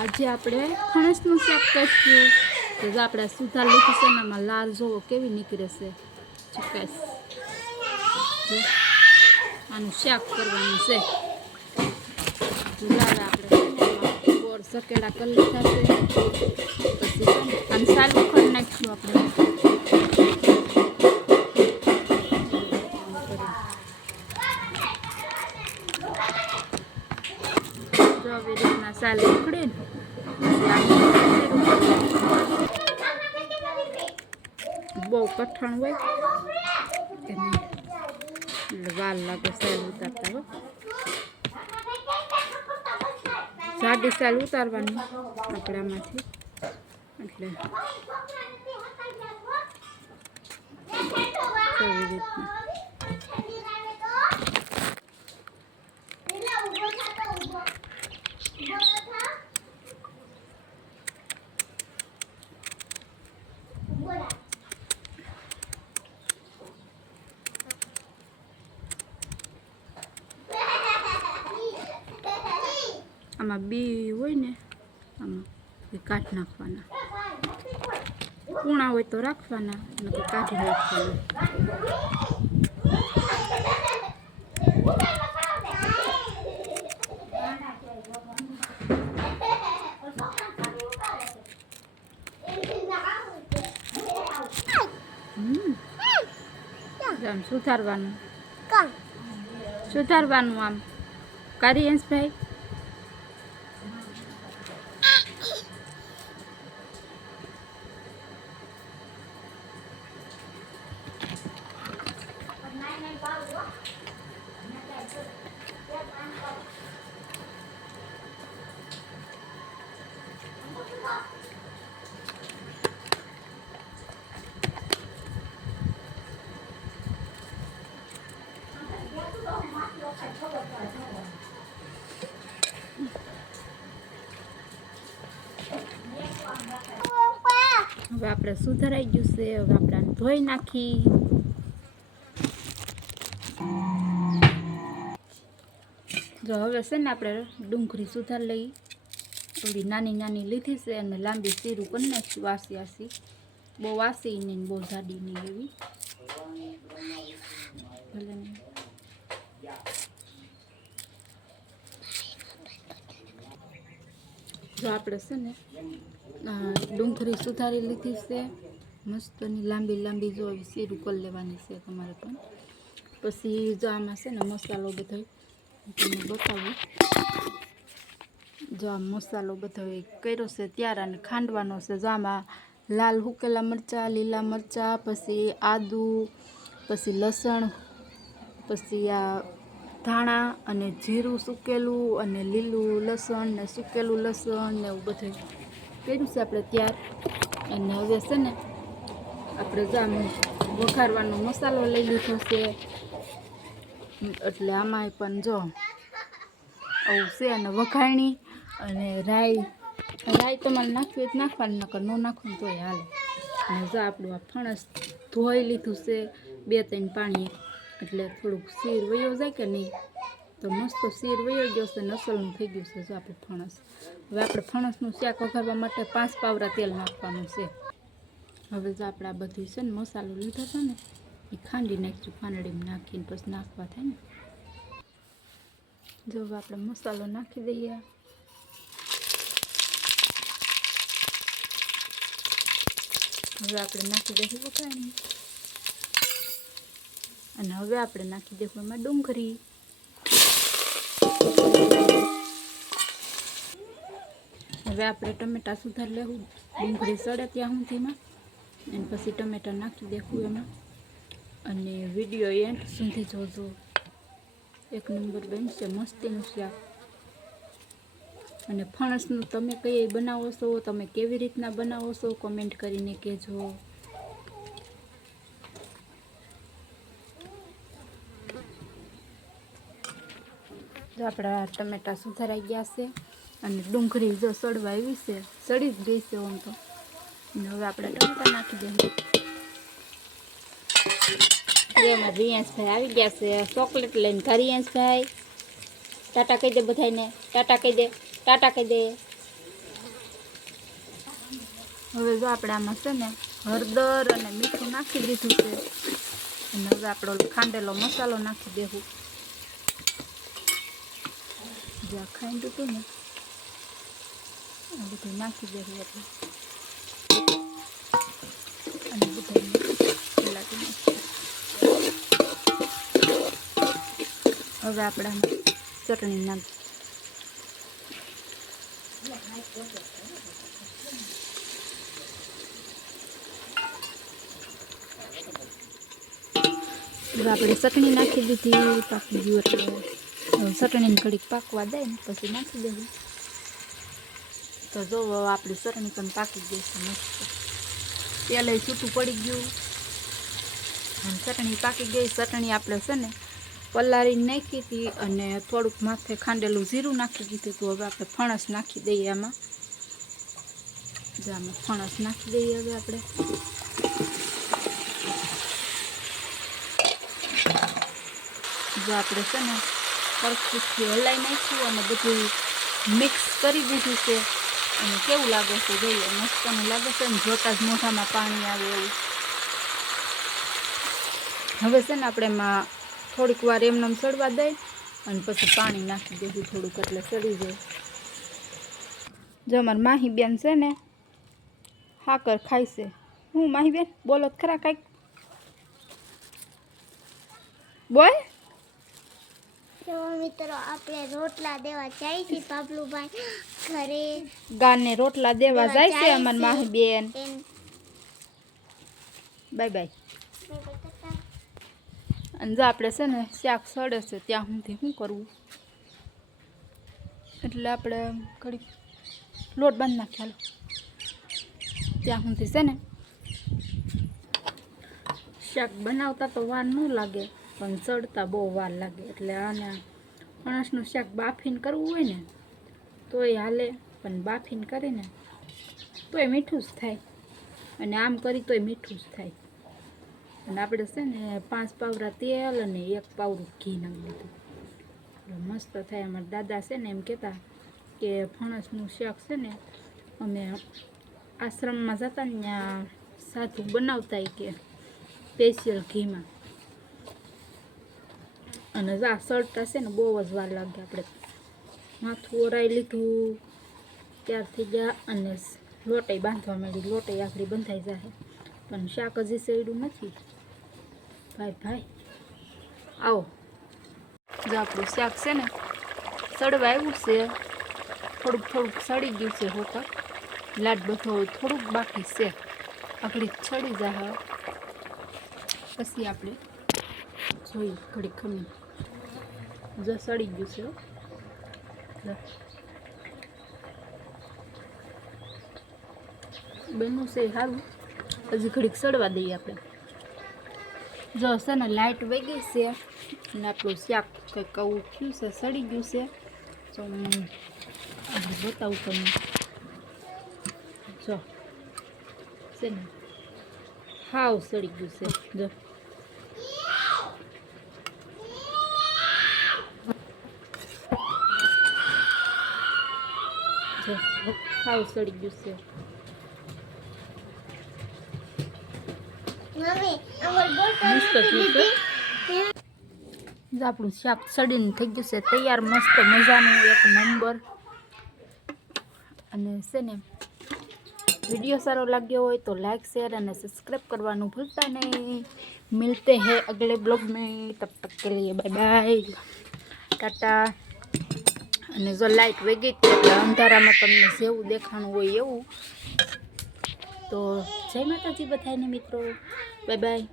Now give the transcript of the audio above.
આજે આપણે ફણસનું શાક કરીશું. તો જો આપણે સુધાર લીધી છે એનામાં લાલ જોવો કેવી નીકળે છે. ચોક્કસ આનું શાક કરવાનું છે. આપણે ગોળ સકેડા કરી લીધા છે. પછી આને સારું કરી નાખીશું આપણે. આવી રીતના સાલ ઉખડે ને બહુ કઠણ હોય એટલે વાર લાગે સાલ ઉતારતા હો. જાડી સાલ ઉતારવાની આપણામાંથી એટલે આવી રીતના આમાં બી હોય ને આમાં એ કાઢી નાખવાના. કૂણા હોય તો રાખવાના અને કાઢી નાખવાના. આમ સુધારવાનું આમ કરી ભાઈ. હવે આપણે સુધારાઈ ગયું છે. હવે આપણે આને ધોઈ નાખી. જો હવે છે ને આપણે ડુંગળી સુધાર લઈ. થોડી નાની નાની લીધી છે અને લાંબી સીરું કરી નાખી. વાસી વાસી બહુ વાસી નહીં બહુ જાડી નહીં એવી. ભલે જો આપણે છે ને ડુંગળી સુધારી લીધી છે. મસ્તની લાંબી લાંબી જો સીરું કરી લેવાની છે તમારે પણ. પછી જો આમાં છે ને મસાલો બધો તમને બતાવું. જો આ મસાલો બધો કર્યો છે ત્યારે અને ખાંડવાનો છે. જો આમાં લાલ હુકેલા મરચાં, લીલા મરચાં, પછી આદુ, પછી લસણ, પછી આ ધાણા અને જીરું સૂકેલું અને લીલું લસણ ને સૂકેલું લસણ ને એવું બધું કર્યું છે આપણે ત્યાર. અને હવે છે ને આપણે જામ વઘારવાનો મસાલો લઈ લીધો છે. એટલે આમાંય પણ જો આવું છે. અને વઘારણી અને રાઈ તમારે નાખવી તો નાખવાની, નકર ન નાખવું તોય હાલે. અને જો આપણું આ ફણસ ધોઈ લીધું છે 2-3 પાણી. એટલે થોડુંક શીર વયો જાય કે નહીં તો મસ્ત શીર વયો ગયો છે. નસલનું થઈ ગયું છે જો આપણે ફણસ. હવે આપણે ફણસનું શાક વઘારવા માટે 5 પાવરા તેલ નાખવાનું છે. હવે જો આપણે આ બધું છે ને મસાલો લીધો હતો ને એ ખાંડી નાખીશું. ખાંડડીમાં નાખીને પછી નાખવા થાય ને. જો હવે આપણે મસાલો નાખી દઈએ. હવે આપણે નાખી દઈશું વઘારણી. અને હવે આપણે નાખી દઈશું એમાં ડુંગળી. હવે આપણે ટમેટા સુધાર લેવું. ડુંગળી સડે ત્યાં સુધીમાં અને પછી ટમેટા નાખી દેવું એમાં. અને વિડીયો એન્ડ સુધી જોજો. 1 નંબર બનશે મસ્તીનું શાક. અને ફણસનું તમે કઈ બનાવો છો, તમે કેવી રીતના બનાવો છો કોમેન્ટ કરીને કહેજો. જો આપણા ટમેટા સુધારાઈ ગયા છે અને ડુંગળી જો સડવા આવી છે. સડી જ ગઈ છે આમ તો. અને હવે આપણે ટમેટા નાખી દઈએ. એમાં રિયાંશભાઈ આવી ગયા છે ચોકલેટ લઈને. રિયાંશભાઈ ટાટા કહી દે બધાને. ટાટા કહી દે, ટાટા કહી દે. હવે જો આપણે આમાં છે ને હળદર અને મીઠું નાખી દીધું છે અને હવે આપણો ખાંડેલો મસાલો નાખી દેવું. જ્યાં ખાંડ્યું હતું ને આ બધું નાખી દેવું આપણે અને બધું પલાટી નાખીએ. હવે આપણે આમાં ચટણી નાખી. આપણે ચટણી નાખી દીધી, પાકી ગયું એટલે ચટણીને ઘડીક પાકવા દે ને પછી નાખી દેવું. તો જો આપણી ચટણી પણ પાકી ગઈ છે મસ્ત. તેલ છૂટું પડી ગયું અને ચટણી પાકી ગઈ. ચટણી આપણે છે ને પલાળીને નાખી હતી અને થોડુંક માથે ખાંડેલું જીરું નાખી દીધું. તો હવે આપણે ફણસ નાખી દઈએ આમાં. જો આમાં ફણસ નાખી દઈએ હવે આપણે. જો આપણે છે ને સરખી હલાઈ નાખ્યું અને બધું મિક્સ કરી દીધું છે. અને કેવું લાગે છે જોઈએ, મસ્તનું લાગે છે ને, જોતાં જ મોઢામાં પાણી આવે એવું. હવે છે ને આપણે એમાં થોડીક વાર એમને સડવા દઈ અને પછી પાણી નાખી દઈશું થોડુંક એટલે સડી જાય. જો અમારી માહી બેન છે ને હાકર ખાય છે. હું માહી બેન બોલો ખરા કાંઈક બોલ. મિત્રો આપણે રોટલા દેવા જાય છે પાપલુભાઈ ઘરે. ગાને રોટલા દેવા જાય છે અમાર માહી બેન. Bye bye. અને જો આપણે છે ને શાક સડે છે ત્યાં સુધી શું કરવું એટલે આપણે ઘડીક લોટ બાંધી નાખીએ. હાલો ત્યાં સુધી છે ને શાક બનાવતા તો વાર ન લાગે પણ સડતા બહુ વાર લાગે. એટલે આને ફણસનું શાક બાફીને કરવું હોય ને તોય હાલે, પણ બાફીને કરીને તોય મીઠું જ થાય અને આમ કરી તોય મીઠું જ થાય. અને આપણે છે ને 5 પાવડા તેલ અને 1 પાવડું ઘી નાખી દીધું એટલે મસ્ત થાય. અમારા દાદા છે ને એમ કહેતા કે ફણસનું શાક છે ને અમે આશ્રમમાં જતા ને ત્યાં સાધુ બનાવતા કે સ્પેશિયલ ઘીમાં. અને આ સળતા છે ને બહુ જ વાર લાગે. આપણે માથું ઓરાઈ લીધું ત્યારથી ગયા અને લોટે બાંધવા માંડી. લોટે આખરી બંધાઈ જાય પણ શાક હજી સડ્યું નથી. ભાઈ આવો. જો આપણું શાક છે ને સડવા આવ્યું છે, થોડુંક સડી ગયું છે. હોકર લાડ બધો થોડુંક બાકી છે, આખડી સડી જાય પછી આપણે જોઈએ ઘડી ખમી. જો સડી ગયું છે. બન્યું છે સારું, હજી ઘડીક સડવા દઈએ આપણે. જો છે ને લાઇટ વહી ગઈ છે અને આપણું શાક કંઈક આવું થયું છે, સડી ગયું છે. તો આપણે બતાવું તમને. જો છે ને હાવ સડી ગયું છે. જો હાવ સડી ગયું છે. મસ્ત થયું છે. આપણું શાક સડીને થઈ ગયું છે તૈયાર, મસ્ત મજાનું એક નંબર. અને છે ને वीडियो सारो लगे हो तो लाइक शेयर और सब्सक्राइब करवानू भूलता नहीं। मिलते हैं अगले ब्लॉग में, तब तक के लिए बाय बाय टाटा। અને જો લાઇટ વહી ગઈ એટલે અંધારામાં તમને જેવું દેખાણું હોય એવું. તો જય માતાજી બધાને મિત્રો, બાય બાય.